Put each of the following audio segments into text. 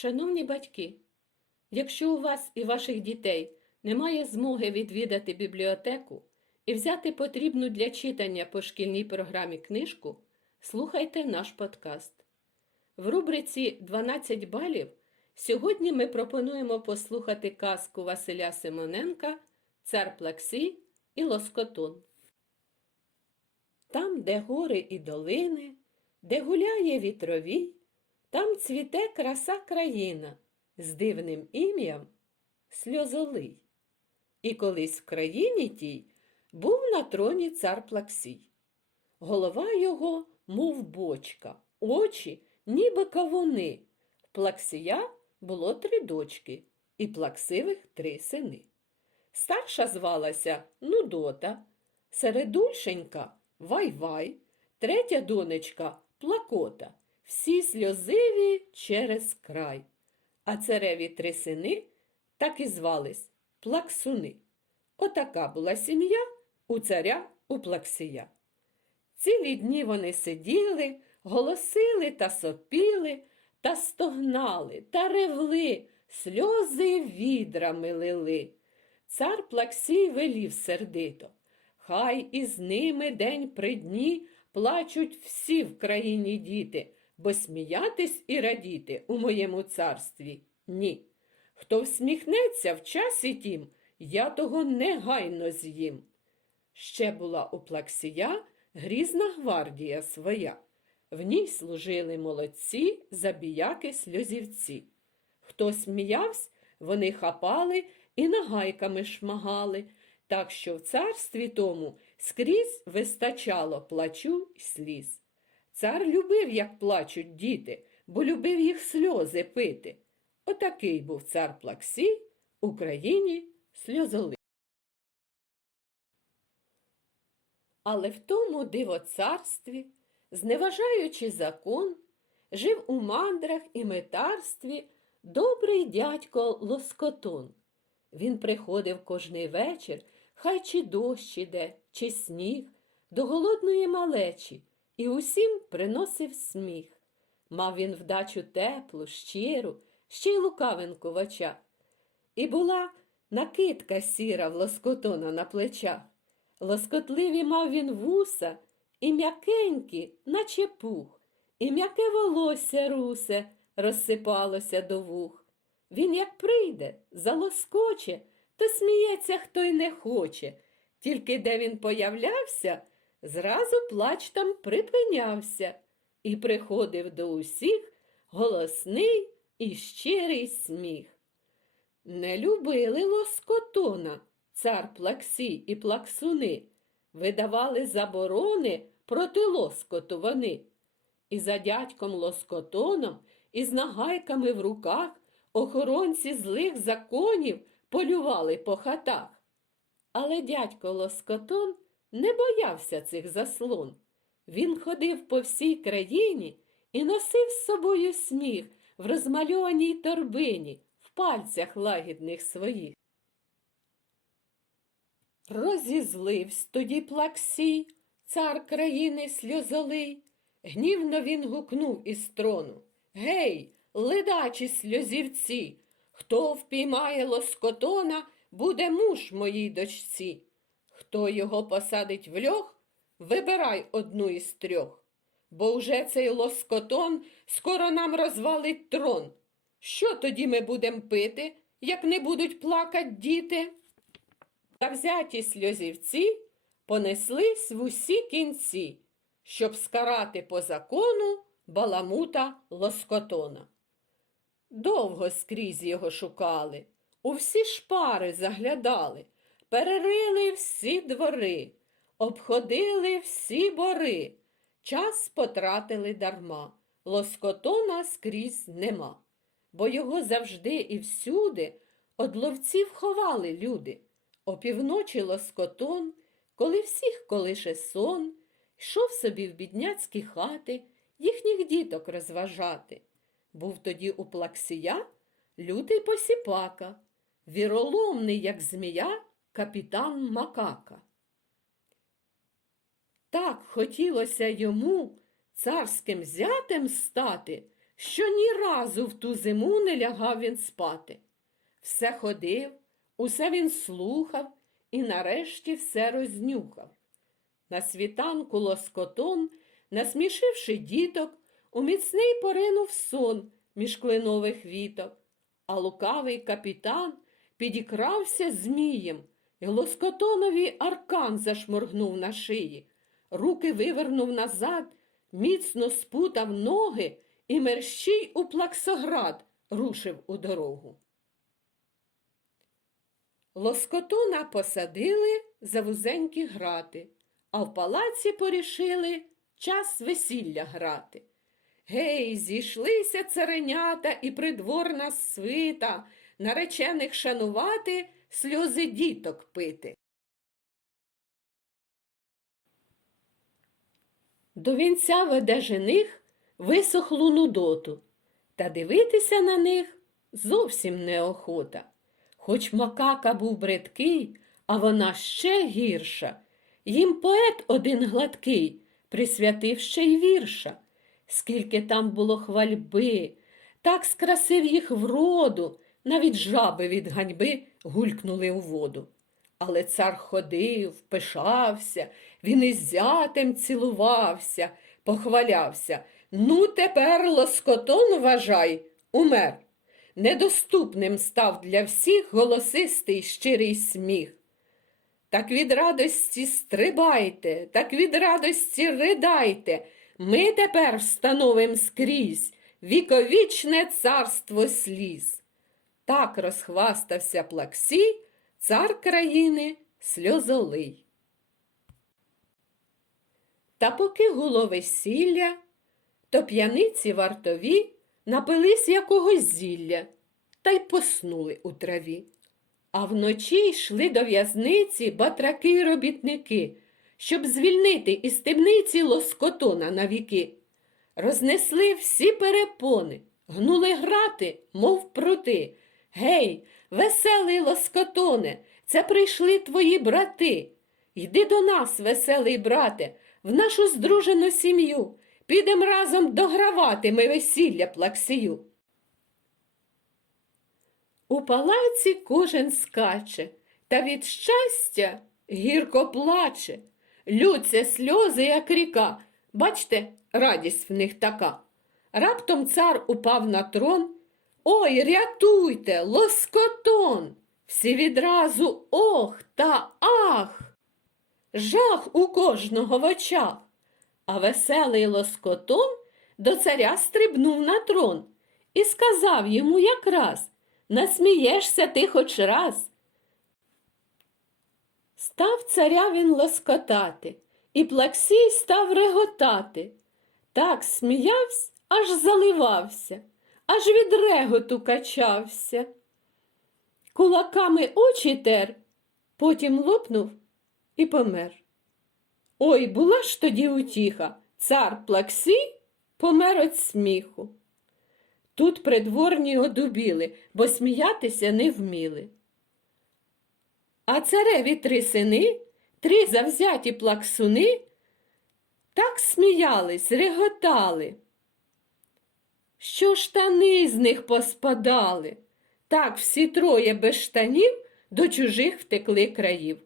Шановні батьки, якщо у вас і ваших дітей немає змоги відвідати бібліотеку і взяти потрібну для читання по шкільній програмі книжку, слухайте наш подкаст. В рубриці 12 балів сьогодні ми пропонуємо послухати казку Василя Симоненка Цар Плаксій і Лоскотон. Там, де гори і долини, де гуляє вітровій, там цвіте краса країна з дивним ім'ям Сльозолий. І колись в країні тій був на троні цар Плаксій. Голова його, мов бочка, очі, ніби кавуни. В Плаксія було три дочки і плаксивих три сини. Старша звалася Нудота, середульшенька Вай-Вай, третя донечка Плакота, всі сльозиві через край. А цареві три сини так і звались Плаксуни. Отака була сім'я у царя у Плаксія. Цілі дні вони сиділи, голосили та сопіли, та стогнали, та ревли, сльози відрами лили. Цар Плаксій велів сердито. Хай із ними день при дні плачуть всі в країні діти, бо сміятись і радіти у моєму царстві ні. Хто всміхнеться в часі тім, я того негайно з'їм. Ще була у Плаксія грізна гвардія своя. В ній служили молодці, забіяки, сльозівці. Хто сміявсь, вони хапали і нагайками шмагали, так що в царстві тому скрізь вистачало плачу й сліз. Цар любив, як плачуть діти, бо любив їх сльози пити. Отакий був цар Плаксій, Україні сльозоли. Але в тому дивоцарстві, зневажаючи закон, жив у мандрах і метарстві добрий дядько Лоскотон. Він приходив кожний вечір, хай чи дощ іде, чи сніг, до голодної малечі і усім приносив сміх. Мав він вдачу теплу, щиру, ще й лукавинку в очах. І була накидка сіра в лоскотона на плечах. Лоскотливі мав він вуса, і м'якенькі, наче пух, і м'яке волосся русе розсипалося до вух. Він, як прийде, залоскоче, то сміється, хто й не хоче. Тільки де він появлявся, зразу плач там припинявся і приходив до усіх голосний і щирий сміх. Не любили лоскотона, цар Плаксій і плаксуни, видавали заборони проти лоскоту вони. І за дядьком лоскотоном, і з нагайками в руках охоронці злих законів полювали по хатах. Але дядько Лоскотон не боявся цих заслон. Він ходив по всій країні і носив з собою сміх в розмальованій торбині, в пальцях лагідних своїх. Розізливсь тоді плаксій, цар країни сльозолий. Гнівно він гукнув із трону. Гей, ледачі сльозівці, хто впіймає лоскотона, буде муж моїй дочці. Хто його посадить в льох, вибирай одну із трьох, бо вже цей лоскотон скоро нам розвалить трон. Що тоді ми будем пити, як не будуть плакать діти? Завзяті сльозівці понеслись в усі кінці, щоб скарати по закону баламута лоскотона. Довго скрізь його шукали, у всі шпари заглядали, перерили всі двори, обходили всі бори, час потратили дарма, лоскотона скрізь нема, бо його завжди і всюди од ловців ховали люди. Опівночі лоскотон, коли всіх колише сон, йшов собі в бідняцькі хати їхніх діток розважати. Був тоді у плаксія лютий посіпака, віроломний, як змія, капітан Макака. Так хотілося йому царським зятем стати, що ні разу в ту зиму не лягав він спати. Все ходив, усе він слухав і нарешті все рознюхав. На світанку лоскотон, насмішивши діток, у міцний поринув сон між клинових віток, а лукавий капітан підікрався змієм, лоскотонові аркан зашморгнув на шиї, руки вивернув назад, міцно спутав ноги і мерщій у плаксоград рушив у дорогу. Лоскотона посадили за вузенькі грати, а в палаці порішили час весілля грати. Гей, зійшлися царенята і придворна свита, наречених шанувати, сльози діток пити. До вінця веде жених висохлу нудоту, та дивитися на них зовсім неохота. Хоч макака був бридкий, а вона ще гірша. Їм поет один гладкий присвятив ще й вірша. Скільки там було хвальби, так скрасив їх вроду, навіть жаби від ганьби гулькнули у воду. Але цар ходив, пишався, він із зятем цілувався, похвалявся. Ну, тепер лоскотон, вважай, умер. Недоступним став для всіх голосистий щирий сміх. Так від радості стрибайте, так від радості ридайте. Ми тепер встановим скрізь віковічне царство сліз. Так розхвастався Плаксій, цар країни сльозолий. Та поки гуло весілля, то п'яниці вартові напились якогось зілля та й поснули у траві. А вночі йшли до в'язниці батраки й робітники, щоб звільнити із темниці лоскотона на віки. Рознесли всі перепони, гнули грати, мов прути. Гей, веселий лоскотоне, це прийшли твої брати. Йди до нас, веселий брате, в нашу здружену сім'ю. Підем разом догравати ми весілля плаксію. У палаці кожен скаче, та від щастя гірко плаче. Лються сльози, як ріка. Бачте, радість в них така. Раптом цар упав на трон. Ой, рятуйте, лоскотон! Всі відразу ох та ах. Жах у кожного в очах. А веселий лоскотон до царя стрибнув на трон і сказав йому якраз Насмієшся ти хоч раз. Став царя він лоскотати, і Плаксій став реготати. Так сміявсь, аж заливався, аж від реготу качався. Кулаками очі тер, потім лопнув і помер. Ой, була ж тоді утіха, цар Плаксій помер від сміху. Тут придворні одубіли, бо сміятися не вміли. А цареві три сини, три завзяті плаксуни, так сміялись, реготали, що штани з них поспадали. Так всі троє без штанів до чужих втекли країв.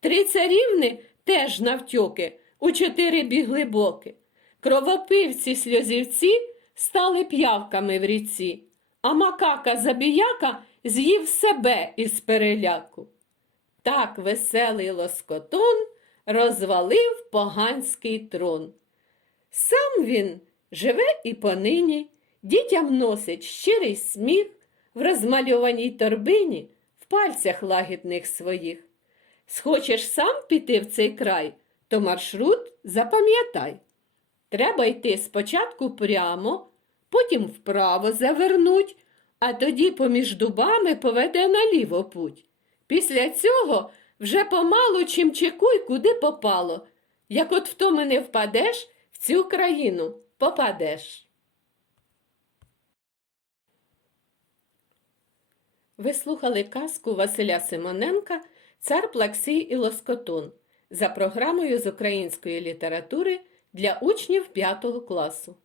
Три царівни теж навтьоки, у чотири бігли боки. Кровопивці сльозівці стали п'явками в ріці, а макака забіяка з'їв себе із переляку. Так веселий лоскотон розвалив поганський трон. Сам він живе і понині, дітям носить щирий сміх в розмальованій торбині, в пальцях лагідних своїх. Схочеш сам піти в цей край, то маршрут запам'ятай. Треба йти спочатку прямо, потім вправо завернуть, а тоді поміж дубами поведе наліво путь. Після цього вже помалу чим чекуй, куди попало. Як от в тому не впадеш, в цю країну попадеш. Ви слухали казку Василя Симоненка Цар Плаксій і Лоскотун за програмою з української літератури для учнів 5 класу.